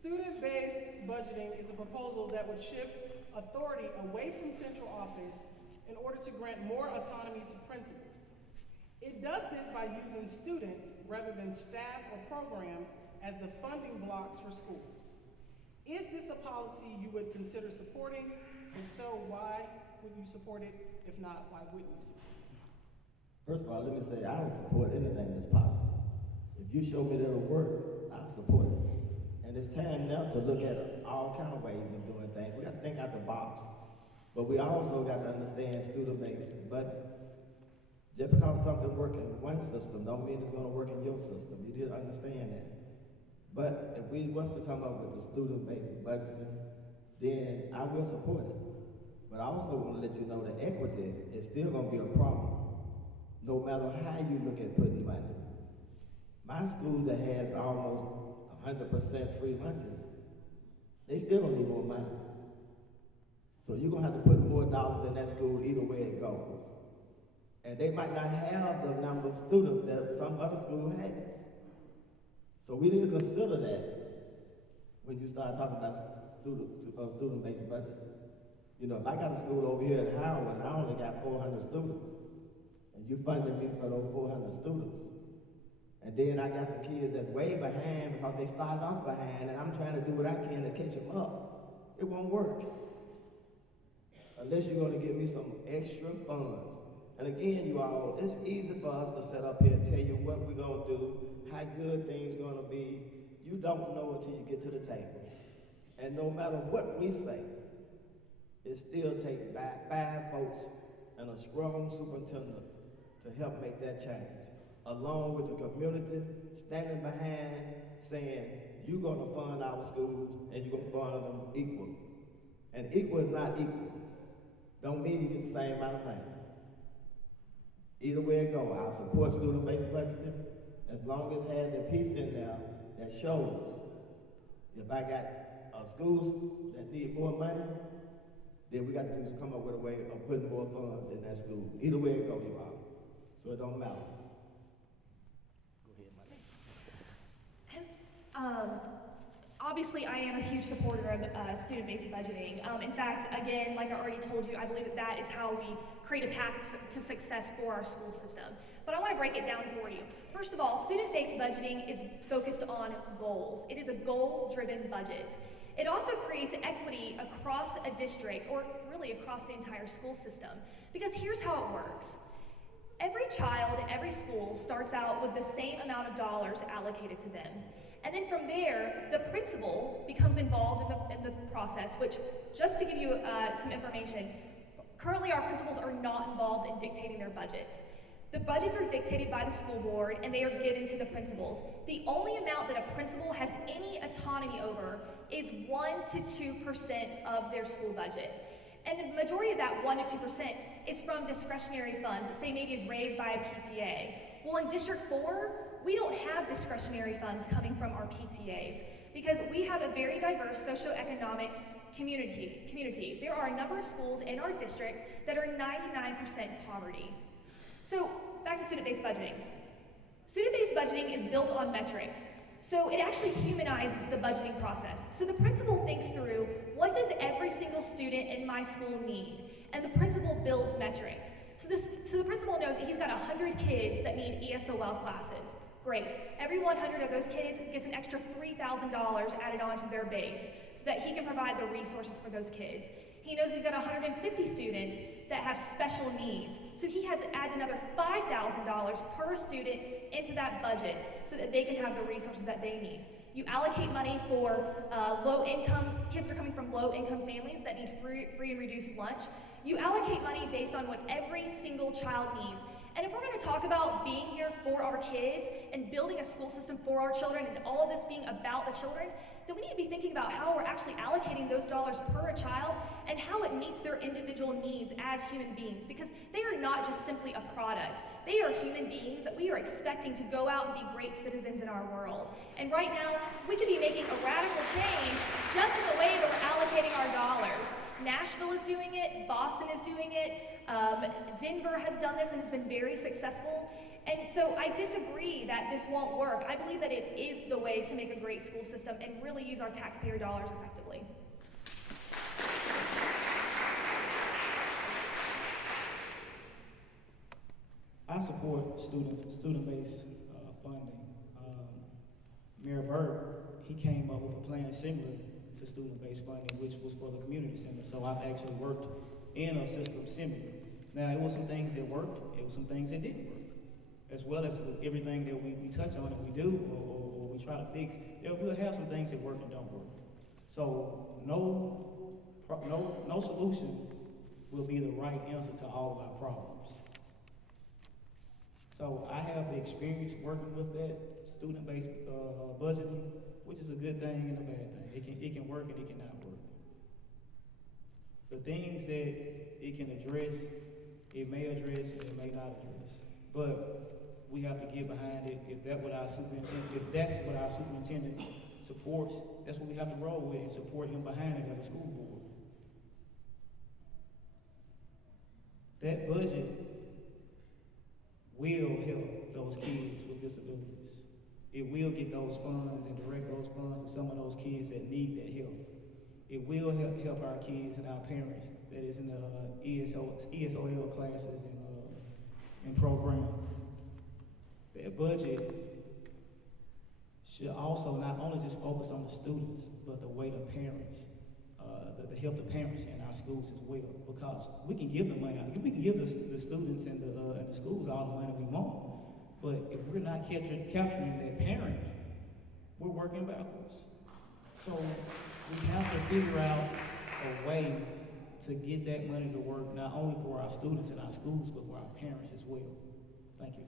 Student-based budgeting is a proposal that would shift authority away from central office in order to grant more autonomy to principals. It does this by using students rather than staff or programs as the funding blocks for schools. Is this a policy you would consider supporting? If so, why would you support it? If not, why wouldn't you support it? First of all, let me say I will support anything that's possible. If you show me that it'll work, I'll support it. And it's time now to look at all kind of ways of doing things. We got to think out the box. But we also got to understand student-based budget. Just because something works in one system don't mean it's going to work in your system. You need to understand that. But if we was to come up with a student-based budgeting, then I will support it. But I also want to let you know that equity is still going to be a problem, no matter how you look at putting money. My school that has almost 100% free lunches, they still don't need more money. So you're going to have to put more dollars in that school either way it goes. And they might not have the number of students that some other school has. So we need to consider that when you start talking about student-based budget. You know, if I got a school over here at Howard and I only got 400 students, and you funded me for those 400 students, and then I got some kids that's way behind because they started off behind, and I'm trying to do what I can to catch them up, it won't work. Unless you're going to give me some extra funds. And again, you all, it's easy for us to sit up here and tell you what we're going to do, how good things are going to be. You don't know until you get to the table. And no matter what we say, it still takes 5 votes and a strong superintendent to help make that change, along with the community standing behind saying, you're going to fund our schools and you're going to fund them equal. And equal is not equal. Don't mean you get the same amount of money. Either way it go, I'll support student-based budgeting as long as it has a piece in there that shows if I got schools that need more money, then we got to come up with a way of putting more funds in that school. Either way it go, you all. So it don't matter. Go ahead, Mike. Obviously, I am a huge supporter of student-based budgeting. In fact, again, like I already told you, I believe that that is how we create a path to success for our school system. But I want to break it down for you. First of all, student-based budgeting is focused on goals. It is a goal-driven budget. It also creates equity across a district, or really across the entire school system. Because here's how it works. Every child in every school starts out with the same amount of dollars allocated to them. And then from there, the principal becomes involved in the process, which, just to give you some information, currently our principals are not involved in dictating their budgets. The budgets are dictated by the school board and they are given to the principals. The only amount that a principal has any autonomy over is 1 to 2% of their school budget. And the majority of that 1 to 2% is from discretionary funds that say maybe is raised by a PTA. Well, in District 4, we don't have discretionary funds coming from our PTAs because we have a very diverse socioeconomic community. There are a number of schools in our district that are 99% poverty. So back to student-based budgeting. Student-based budgeting is built on metrics. So it actually humanizes the budgeting process. So the principal thinks through, what does every single student in my school need? And the principal builds metrics. So the principal knows that he's got 100 kids that need ESOL classes. Great. Every 100 of those kids gets an extra $3,000 added onto their base so that he can provide the resources for those kids. He knows he's got 150 students that have special needs, so he adds another $5,000 per student into that budget so that they can have the resources that they need. You allocate money for kids that are coming from low-income families that need free and reduced lunch. You allocate money based on what every single child needs. And if we're going to talk about being here for our kids and building a school system for our children and all of this being about the children, then we need to be thinking about how we're actually allocating those dollars per a child and how it meets their individual needs as human beings, because they are not just simply a product. They are human beings that we are expecting to go out and be great citizens in our world. And right now, we could be making a radical change just in the way that we're allocating our dollars. Nashville is doing it, Boston is doing it, Denver has done this and has been very successful. And so I disagree that this won't work. I believe that it is the way to make a great school system and really use our taxpayer dollars effectively. I support student-based funding. Mayor Burke, he came up with a plan similar to student-based funding, which was for the community center. So I've actually worked in a system similar. Now, it was some things that worked, it was some things that didn't work. As well as with everything that we touch on and we do or we try to fix, we'll have some things that work and don't work. So no solution will be the right answer to all of our problems. So I have the experience working with that student-based budgeting, which is a good thing and a bad thing. It can work and it cannot work. The things that it can address, it may address and it may not address. But we have to get behind it. If that's what our superintendent supports, that's what we have to roll with and support him behind it as a school board. That budget will help those kids with disabilities. It will get those funds and direct those funds to some of those kids that need that help. It will help our kids and our parents that is in the ESOL classes and program. That budget should also not only just focus on the students, but the way the parents, to help the parents in our schools as well. Because we can give the money out. We can give the students and the schools all the money we want. But if we're not capturing that parent, we're working backwards. So we have to figure out a way to get that money to work not only for our students and our schools, but for our parents as well. Thank you.